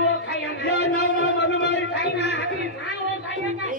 वो खाया ना ना ना मनमारी खाई ना हबी ना वो खाया ना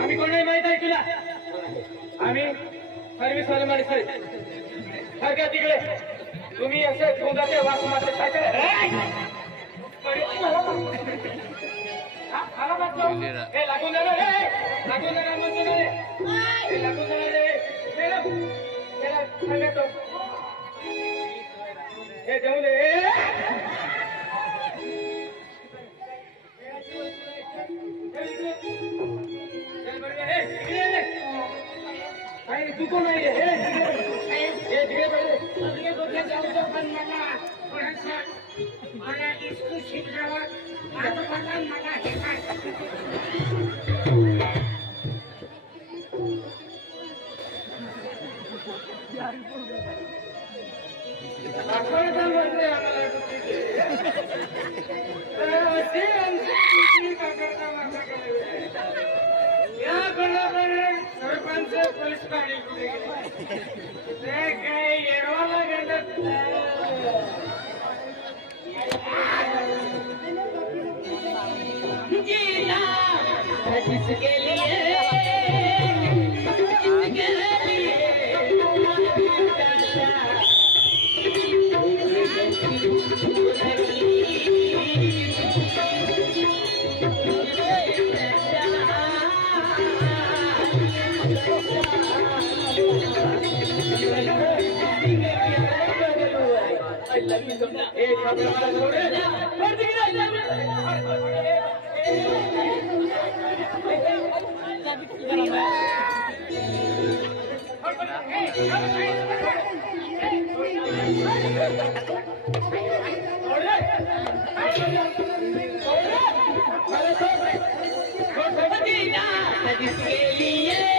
आम्ही कोण नाही माहित आहे तुला आम्ही सर्व्हिस वाले माणसं सारख्या तिकडे तुम्ही असे गोंदाचे वास मारते लागून जाणार लागून जाणार म्हणतो लागून जाणार सांगतो हे जाऊ दे तू कोण आहे मला इस्कू शिकल्यावर माझं मला हे काय सरपंच पोलीस काही येडवाला गेलं किसके लिए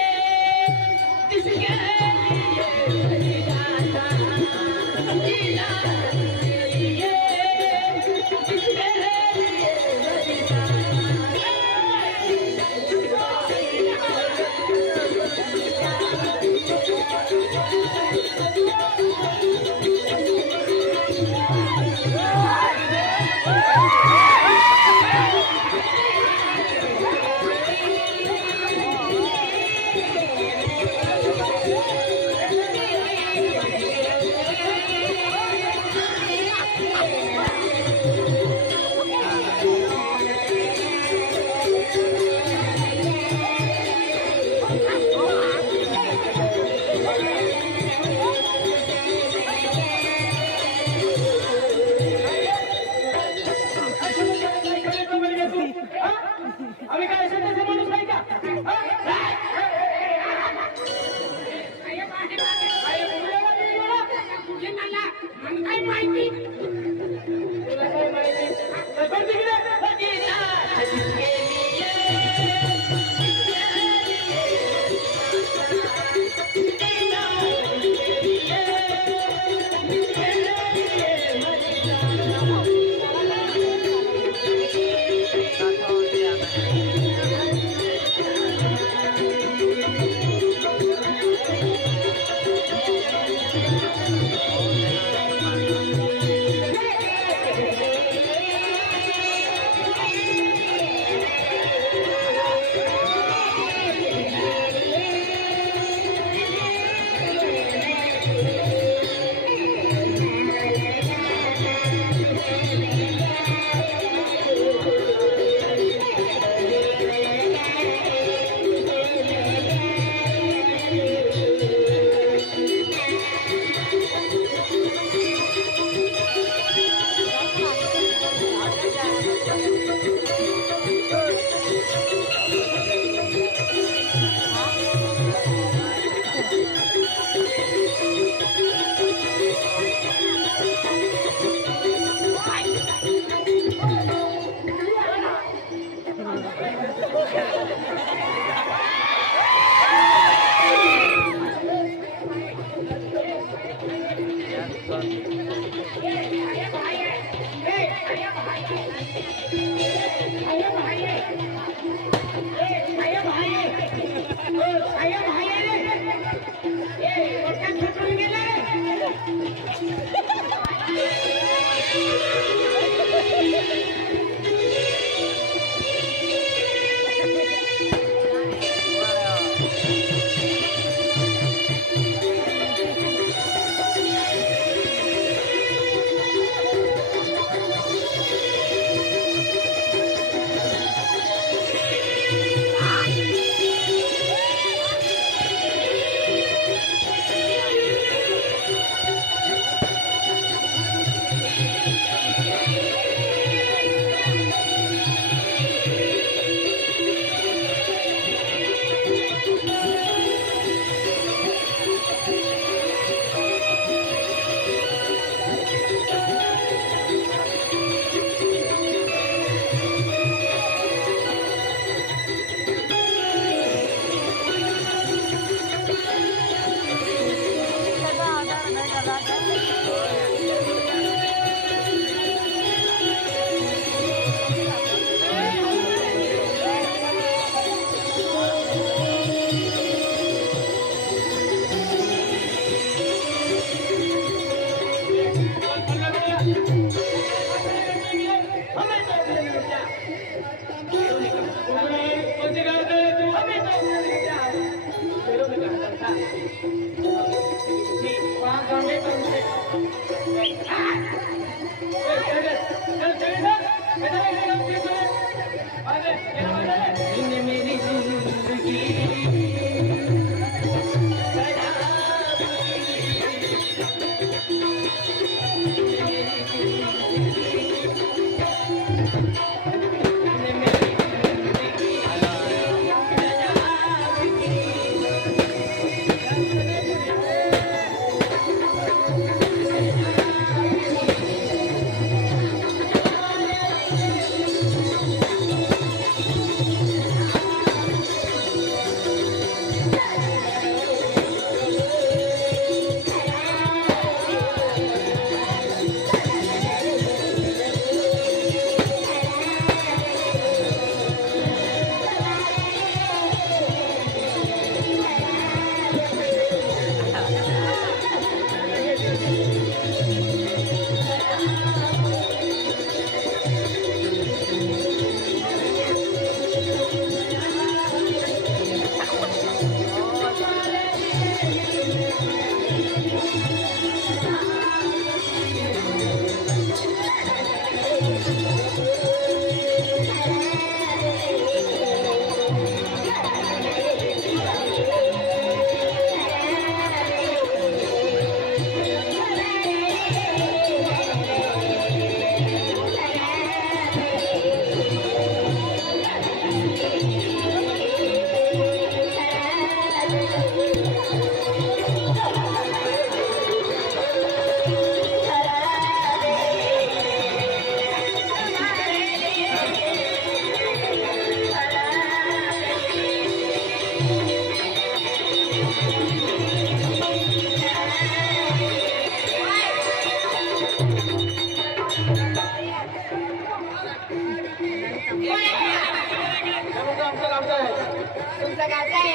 तुमचं गावचं आहे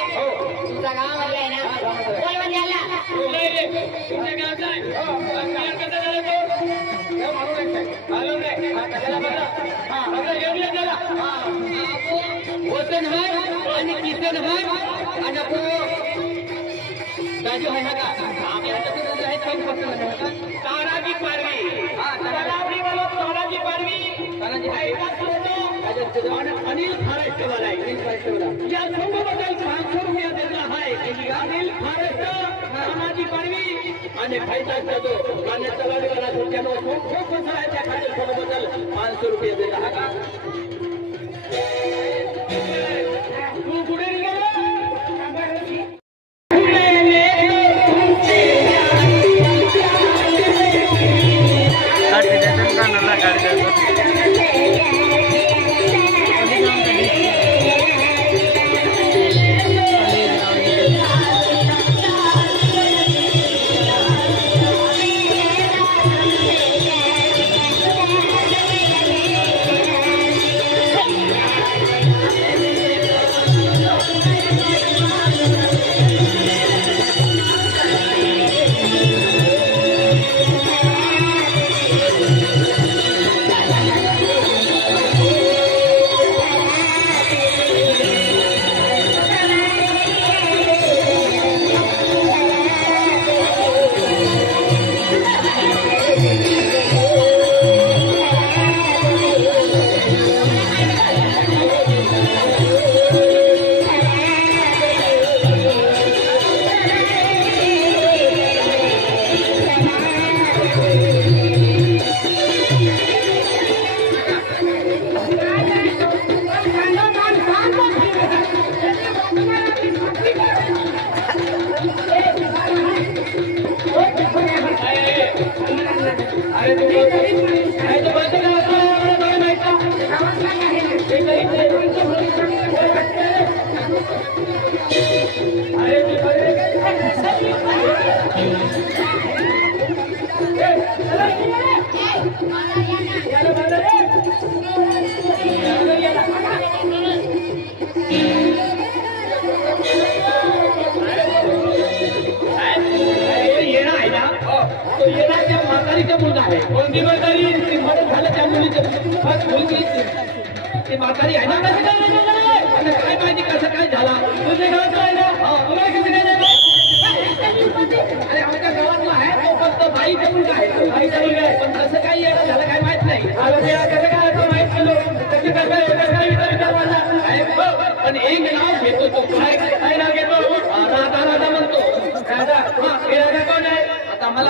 तुमचं गाव म्हणलं आहे ना कोण म्हणजे आला तुमच्या गावचा आहे कसं झालं तो मालूम नाही त्याला बघा बघा येऊन त्याला वचन है आणि किसन है आणि राजू है का आम्ही आता कुठे आहे ताराजी पारवी तारावडी वाला ताराजी पारवी ताराजी अनिल फारेस्टवाला आहे या सर्वबद्दल 500 रुपया देणार आहे अनिल फारेस्ट तानाजी पारवी आणि फायदा करतो आणि चलाडीवाला तुमच्याकडे खूप खूप पैसा आहे त्या खाली सर्वबद्दल 500 रुपये देणार आहे का तू कुठे निघाला अरे तू काय तो बस का मला माहित का अरे म्हातारीचा मुलगा आहे कोणती म्हातारी मरण झालं त्या मुलीचं मुलगी ती म्हातारी आहे ना आता काय माहिती कसं काय झाला तुझे गाव काय ना तुला कसं काय झालं अरे आमच्या गावातला आहे तो फक्त बाईचा मुलगा आहे बाईचा मुलगा आहे पण कसं काय झालं काय माहित नाही कसं काय असं माहित केलं त्याची कसं विचार माझा पण एक नाव घेतो तो काय नाव घेतो राधा राधा म्हणतो राधा हे राधा कोण आहे आता मला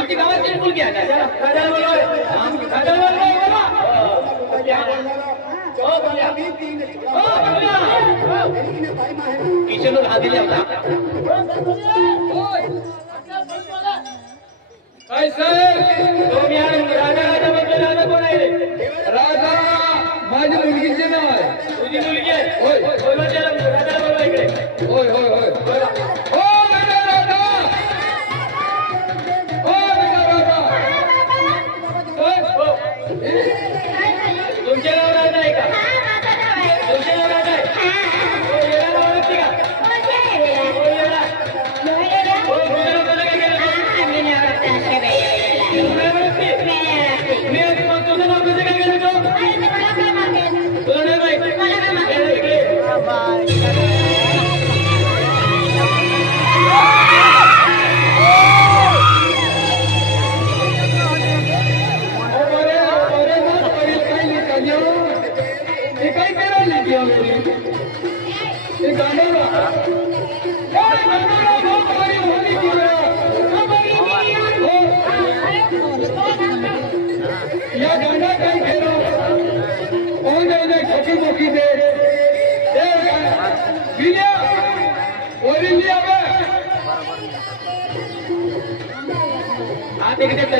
आमची गावाची मुलगी आहे किशोर हा दिले होता काय सर राजा राजा म्हणजे राजा कोण आहे राजा माझी मुलगीचे नाव आहे तुझी मुलगी आहे होय राजा बोलवा इकडे होय होय होय तुमचे नाव राजा आहे का तुमचे नाव राजा आहे ओळखते का तुझं नाव कसं काय केलं तुला नाही माहिती या गांडा काय खेळो कौन जाए छोटी मोकी दे बिलिया ओरिलिया आप एक साहेब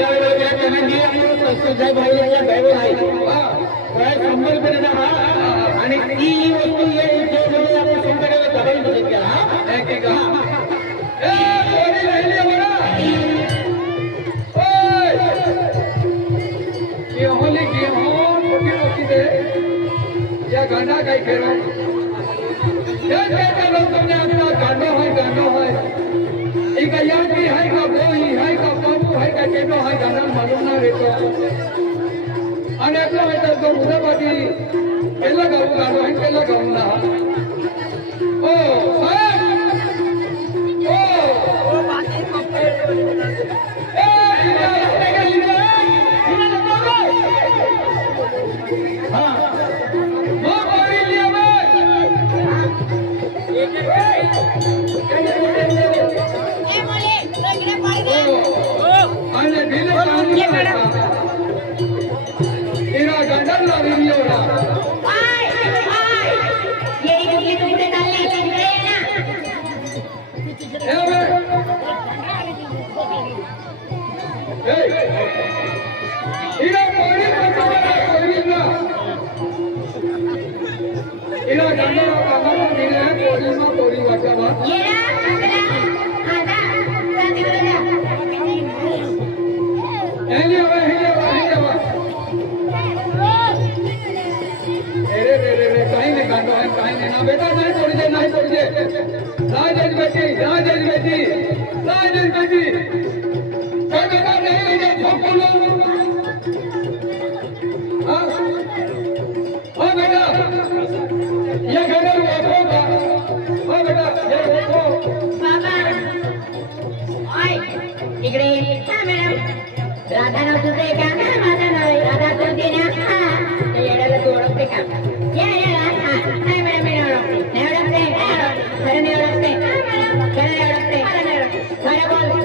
ड्रायव्हर आहे संबल पर्यंत आणि ती वस्तू आपण संकटाला दबाई बघत गेला या गांडा काय खेळो तुमने अपना गांडो है एक यात्री है का बोई है का बाबू है का केनो है गाना मालूम ना रहतो आणि आपला माहिती तो उद्यापाठी केला गाऊ गाणं आहे केला गाऊ ना ओ बेटा नहीं तोड़िए राजेश बेटी बेटा नहीं बेटा ये घर इकडे राधा नाव तुझे का माझा नाव राधा तुझे ना येण्याला तू ओळखते का नाही मॅडम मी ओळखते खरं नाही ओळखते खरं बोल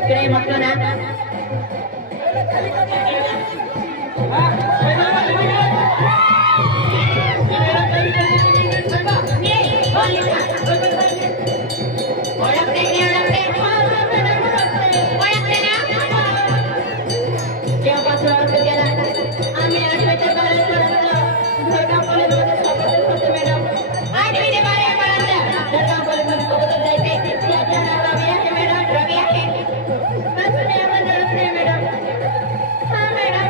इकडे म्हटलं ना समाप्त केला. आम्ही 8वीच्या बारावीपर्यंत धडगाव कॉलेजमध्ये सोबतच होतो मॅडम. 8वी ते 12वीपर्यंत धडगाव कॉलेजमध्ये सोबतच जायचे. त्याचं नाव रवी आहे मॅडम, रवी आहे. बस मी आम्हाला रडत नाही मॅडम. हा मॅडम.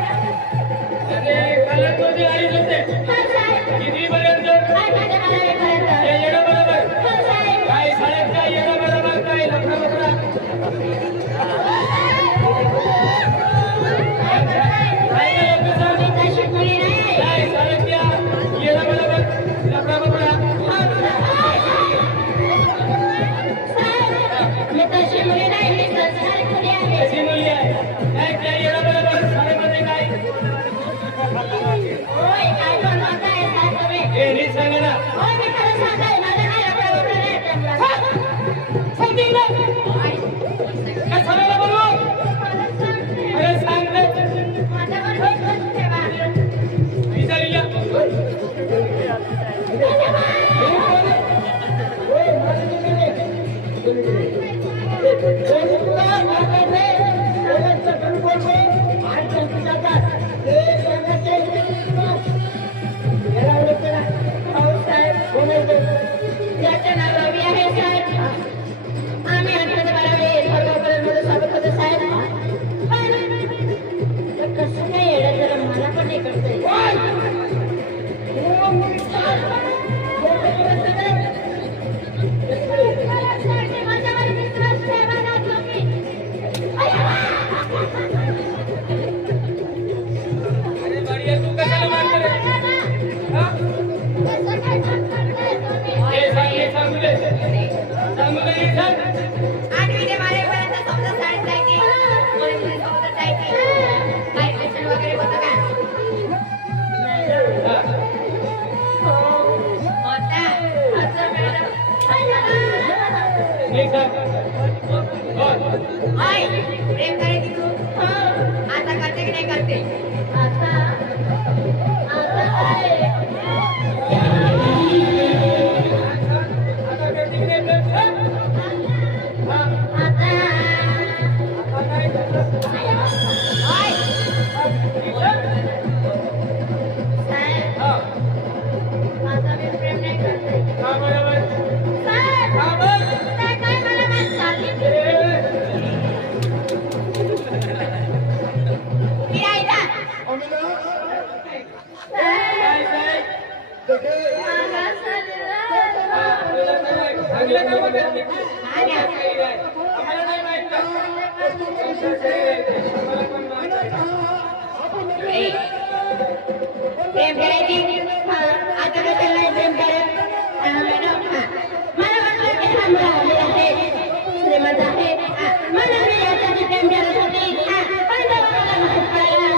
आणि कॉलेजमध्ये आलीच होते हा साहेब. कितीपर्यंत? 8वी ते 12वीपर्यंत. हे येणं बरोबर? हो साहेब. काय शाळेत काय येणं बरोबर, काय लफडा बफडा? काय काय लोकं सांग? मी तशी मुली नाही. काय शाळेत या येणं बरोबर, लफडा बफडा? साहेब, मी तशी मुली नाही. मी संस्कारी मुली आहे. कशी मुली आहे? काय काय येणं बरोबर? शाळेमध्ये काय? होय, काय पण म्हणताय साहेब तुम्ही? हे नीट सांगा ना. होय, मी खरं सांगताय. माझं काही लफडं बिफडं नाही त्यांना. सांगते ना. काय सांगायला बोलू? अरे सांग रे. माझ्यावर विश्वास ठेवा. विचारी या. त्याचं नाव रवी आहे साहेब. आम्ही 8वी ते 12वी धडगाव कॉलेजमध्ये सोबत होतो साहेब. पण कसं काय येडं झालं मला पण नाही कळतंय. माझ्यावर विश्वास ठेवा ना तुम्ही. अरे बढिया, तू कशाला मारतो रे? हा? कसं काय करताय तुम्ही? हे सांगू दे. सांगू दे, हे सांग. 8वी ते 12वीपर्यंत समजा शाळेत जायची. कॉलेजमध्ये सोबतच जायची. काही ट्युशन वगैरे होतं का? हा. होता. असं मॅडम. हे सांग. बोल. आई, प्रेम करायची तू? आता करते की नाही करते? आता काय? आता करते की नाही करत? हा? आता आता काय करत? आई, साहेब, हा. आता मी प्रेम नाही करते. का बरोबर? साहेब, का बरं? काय काय मला नाही चालली. फिरायला. काय काय? मागा चालला. चांगलं काम करते. हा ना. आम्हाला नाही माहित का? आम्हाला पण माहित आहे. प्रेम करायची. आता कसं नाही प्रेम करत. मॅडम, मला वाटलं की हा मुलगा आहे, श्रीमंत आहे. मला मी याच्याशी प्रेम करत होती. पण जेव्हा मला माहित पडलं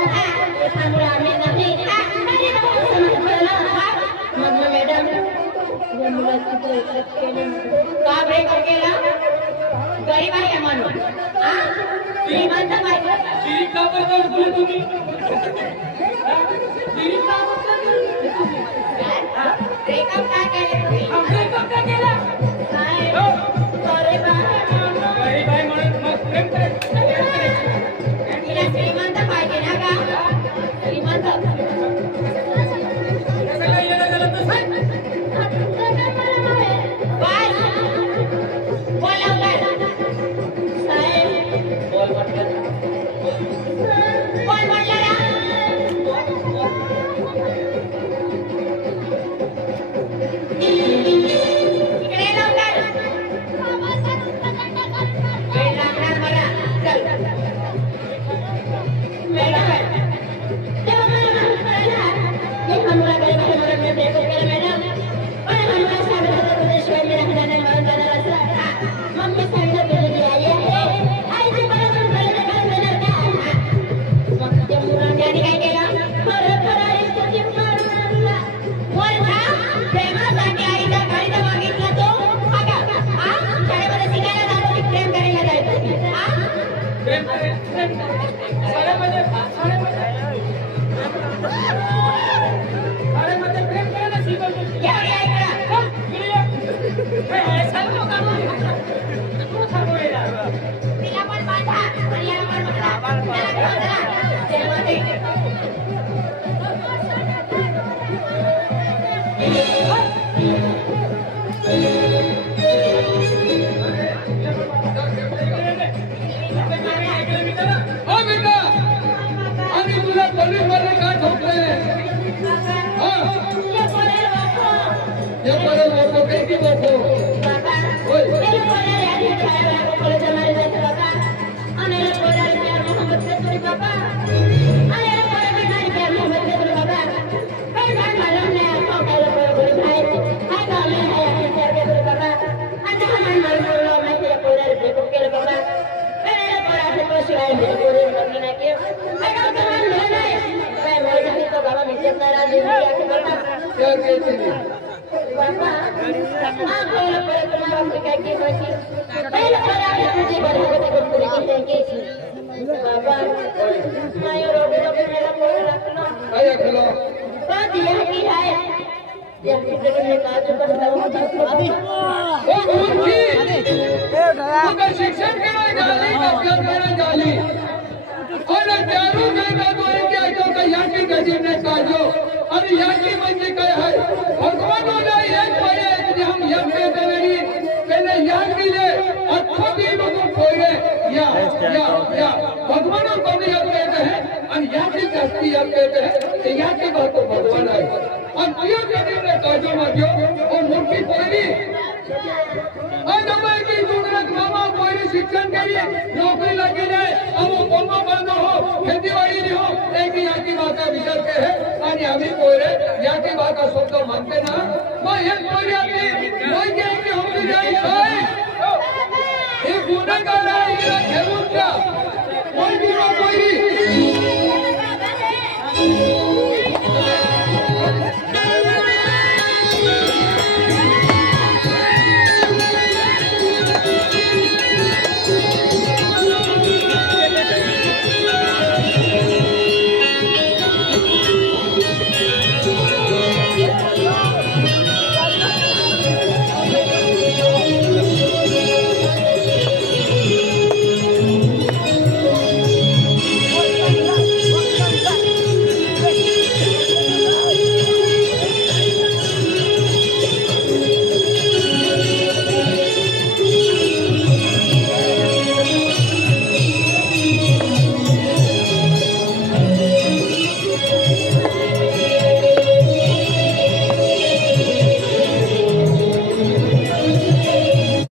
हा मुलगा आम्ही नाही, तरी मला समज पडलं. मग मॅडम, या मुलाची ब्रेकअप केली. का ब्रेकअप केला? गरीब आहे म्हणून. श्रीमंत पाहिजे. तिरी का बरं बोलू तुम्ही? हा? तिरी का ब्रेकअप का केले तुम्ही? ब्रेकअप का केला? साहेब, हो. गरीब आहे म्हणून. गरीब आहे म्हणून मग प्रेम करायचं. तिला श्रीमंत पाहिजे ना का? श्रीमंत. कसं काय येणं झालं तर सांग. बस. बोला लवकर. साहेब, बोल म्हटलं. कोण म्हटलं ना? इकडे ये लवकर. वेळ लागणार मला. चल. वेळ लागणार. तेव्हा मला माहित आणि तुला पोलीस मध्ये काय ठोकले ये पडेल बापू कैकी बापू होय क्या कहते हैं आया खिलो शिक्षण केलं झाली अभ्यास केलं झाली आणि त्यारू करता तो ऐकायचं का याची गजीने काढलो आणि याची म्हणजे काय आहे भगवानोला एक पडे कि हम यज्ञ करेंगे पहले याद कीजिए अच्छो की बगु खोले या भगवानों को भी याद कहते हैं और याची शक्ति याद कहते हैं कि याची बात तो भगवान है और प्रिय गजीने काढो माजो और मुर्खी पड़ी आज हमें की जुगरत मामा कोई शिक्षण के लिए नौकरी लगी जाए अब वो बोलना बंद हो खेती बाड़ी नहीं हो एक ही याकी बात का विचार के है आणि आम्ही कोयरे याकी बात का शब्द मानते ना मैं एक कोई आदमी कोई के कि हम भी जाए ये गुनेगार है ये खेलून क्या